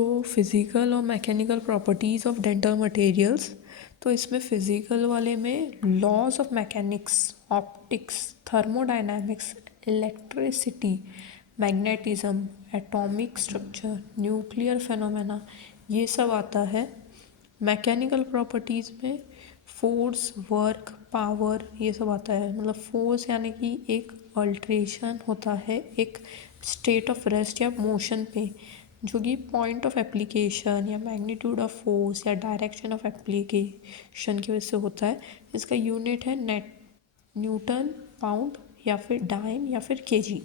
तो फिज़िकल और mechanical properties of dental materials, तो इसमें फिज़िकल वाले में laws of mechanics, optics, thermodynamics, electricity, magnetism, atomic structure, nuclear phenomena, ये सब आता है। मैकेनिकल प्रॉपर्टीज़ में फोर्स, वर्क, पावर, ये सब आता है। मतलब फोर्स यानी कि एक अल्ट्रेशन होता है एक स्टेट ऑफ रेस्ट या मोशन पे, जो कि पॉइंट ऑफ एप्लीकेशन या मैग्नीट्यूड ऑफ फोर्स या डायरेक्शन ऑफ एप्लीकेशन की वजह से होता है। इसका यूनिट है नेट, न्यूटन, पाउंड या फिर डाइम या फिर केजी।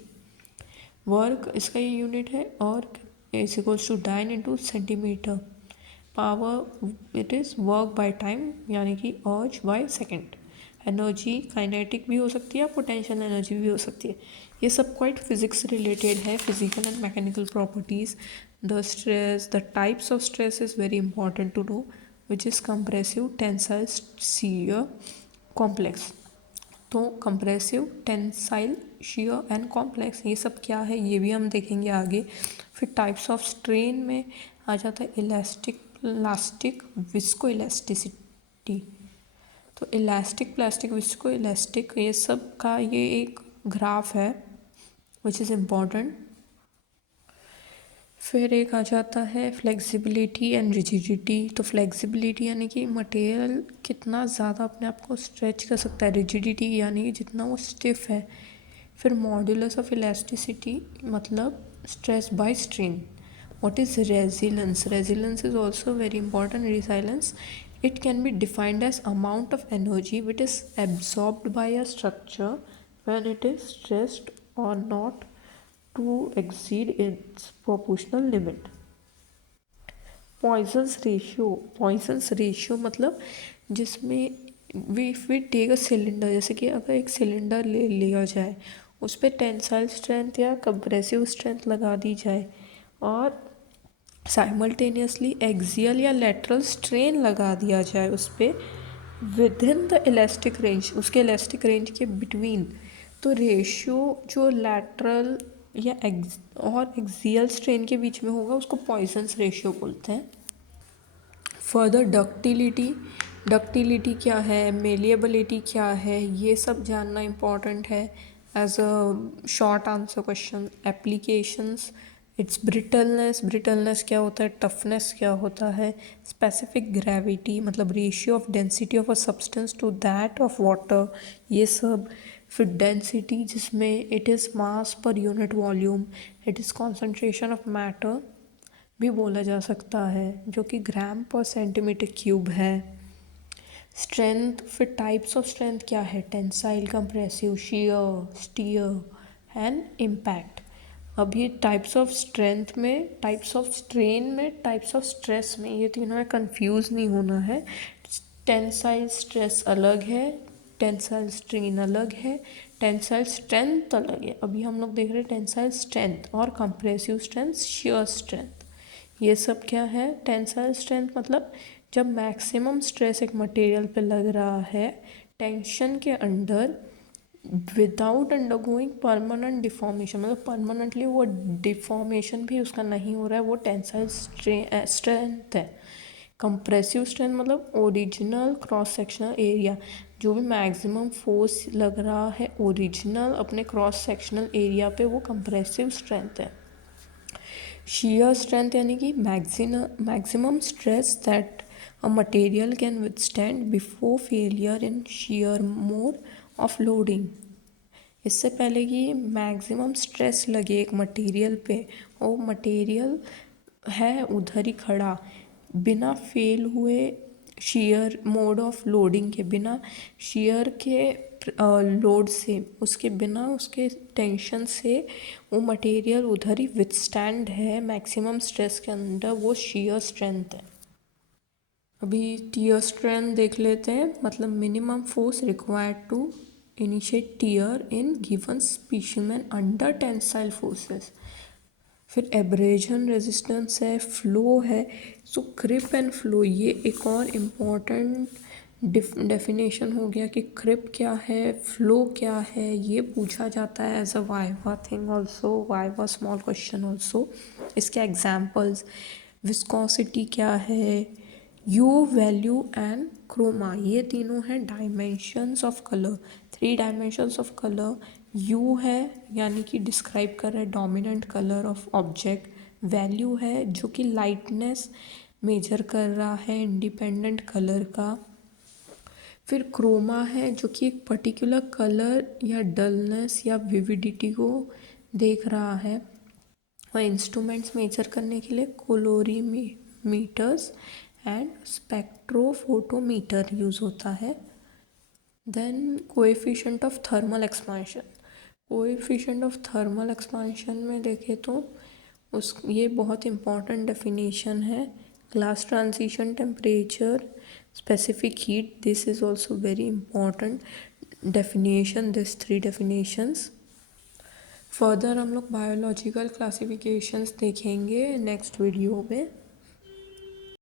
वर्क, इसका ये यूनिट है erg is equals to dyne into centimetre. Power, it is work by time यानी कि अर्ज बाय सेकेंड। एनर्जी काइनेटिक भी हो सकती है, पोटेंशियल एनर्जी भी हो सकती है। ये सब क्वाइट फिजिक्स रिलेटेड है, physical and mechanical properties. The stress, the types of stress is very important to know, which is compressive, tensile, shear, complex. तो compressive, tensile, shear and complex, ये सब क्या है ये भी हम देखेंगे आगे। फिर टाइप्स ऑफ स्ट्रेन में आ जाता है इलास्टिक, प्लास्टिक, विस्को इलास्टिसिटी। तो इलास्टिक, प्लास्टिक, विस्को इलास्टिक, ये सब का ये एक ग्राफ है विच इज़ इम्पॉर्टेंट। फिर एक आ जाता है फ्लेक्सिबिलिटी एंड रिजिडिटी। तो फ्लेक्सिबिलिटी यानी कि मटेरियल कितना ज़्यादा अपने आप को स्ट्रेच कर सकता है, रिजिडिटी यानी कि जितना वो स्टिफ है। फिर मॉड्यूलस ऑफ इलास्टिसिटी मतलब stress by strain. What is resilience? Resilience is also very important. Resilience, it can be defined as amount of energy which is absorbed by a structure when it is stressed or not to exceed its proportional limit. Poisson's ratio मतलब जिसमें we take a cylinder, जैसे कि अगर एक cylinder ले लिया जाए, उस पर टेंसाइल स्ट्रेंथ या कंप्रेसिव स्ट्रेंथ लगा दी जाए और साइमल्टेनियसली एक्सियल या लेटरल स्ट्रेन लगा दिया जाए उस पर with in the elastic range, उसके इलास्टिक रेंज के बिटवीन, तो रेशियो जो लेटरल या और एक्सियल स्ट्रेन के बीच में होगा उसको पॉइजन्स रेशियो बोलते हैं। फर्दर डक्टिलिटी, डक्टिलिटी क्या है, मेलिएबिलिटी क्या है, ये सब जानना इम्पॉर्टेंट है as a short answer question. Applications, its brittleness, brittleness क्या होता है, टफनेस क्या होता है। स्पेसिफिक ग्रेविटी मतलब ratio of density of a substance to that of water, ये सब। फिर डेंसिटी जिसमें it is mass per unit volume, it is concentration of matter भी बोला जा सकता है, जो कि ग्राम पर सेंटीमीटर क्यूब है। स्ट्रेंथ, फिर टाइप्स ऑफ स्ट्रेंथ क्या है, tensile, compressive, shear, steer and impact. अब ये टाइप्स ऑफ स्ट्रेंथ में, टाइप्स ऑफ स्ट्रेन में, टाइप्स ऑफ स्ट्रेस में, ये तीनों में कंफ्यूज नहीं होना है। टेंसाइल स्ट्रेस अलग है, टेंसाइल स्ट्रेन अलग है, टेंसाइल स्ट्रेंथ अलग है। अभी हम लोग देख रहे हैं टेंसाइल स्ट्रेंथ और कंप्रेसिव स्ट्रेंथ, शियर स्ट्रेंथ। ये सब क्या है, टेंसाइल स्ट्रेंथ मतलब जब मैक्सिमम स्ट्रेस एक मटेरियल पे लग रहा है टेंशन के under without undergoing permanent deformation, मतलब परमानेंटली वो डिफॉर्मेशन भी उसका नहीं हो रहा है, वो टेंसाइल स्ट्रेंथ है। कंप्रेसिव स्ट्रेंथ मतलब ओरिजिनल क्रॉस सेक्शनल एरिया, जो भी मैक्सिमम फोर्स लग रहा है ओरिजिनल अपने क्रॉस सेक्शनल एरिया पे, वो कंप्रेसिव स्ट्रेंथ है। shear strength यानी कि maximum stress that a material can withstand before failure in shear mode of loading। इससे पहले कि मैक्सिमम स्ट्रेस लगे एक मटेरियल पे, वो मटेरियल है उधर ही खड़ा बिना फेल हुए, shear मोड ऑफ लोडिंग के बिना, shear के लोड से, उसके बिना, उसके टेंशन से वो मटेरियल उधर ही विथस्टैंड है मैक्सिमम स्ट्रेस के अंदर, वो shear स्ट्रेंथ है। अभी टियर स्ट्रेंथ देख लेते हैं, मतलब minimum force required to initiate tear in given specimen under tensile forces. फिर एब्रेजन रेजिस्टेंस है, फ्लो है। सो क्रिप एंड फ्लो, ये एक और इम्पॉर्टेंट डेफिनेशन हो गया कि क्रिप क्या है, फ्लो क्या है, ये पूछा जाता है as a viva thing also, viva small question also. इसके एग्जाम्पल्स, विस्कोसिटी क्या है, यू वैल्यू एंड क्रोमा, ये तीनों हैं dimensions of colour. 3 dimensions of colour, hue है यानी कि डिस्क्राइब कर रहा है dominant colour of object, value है जो कि लाइटनेस मेजर कर रहा है इंडिपेंडेंट कलर का, फिर क्रोमा है जो कि एक पर्टिकुलर कलर या डलनेस या विविडिटी को देख रहा है, और इंस्ट्रूमेंट्स मेजर करने के लिए कोलोरीमीटर्स एंड स्पेक्ट्रोफोटोमीटर यूज़ होता है। Then coefficient of thermal expansion, coefficient of thermal expansion में देखें तो ये बहुत इंपॉर्टेंट डेफिनेशन है। Glass transition temperature, specific heat, this is also very important definition, this 3 definitions. Further हम लोग बायोलॉजिकल क्लासिफिकेशंस देखेंगे नेक्स्ट वीडियो में।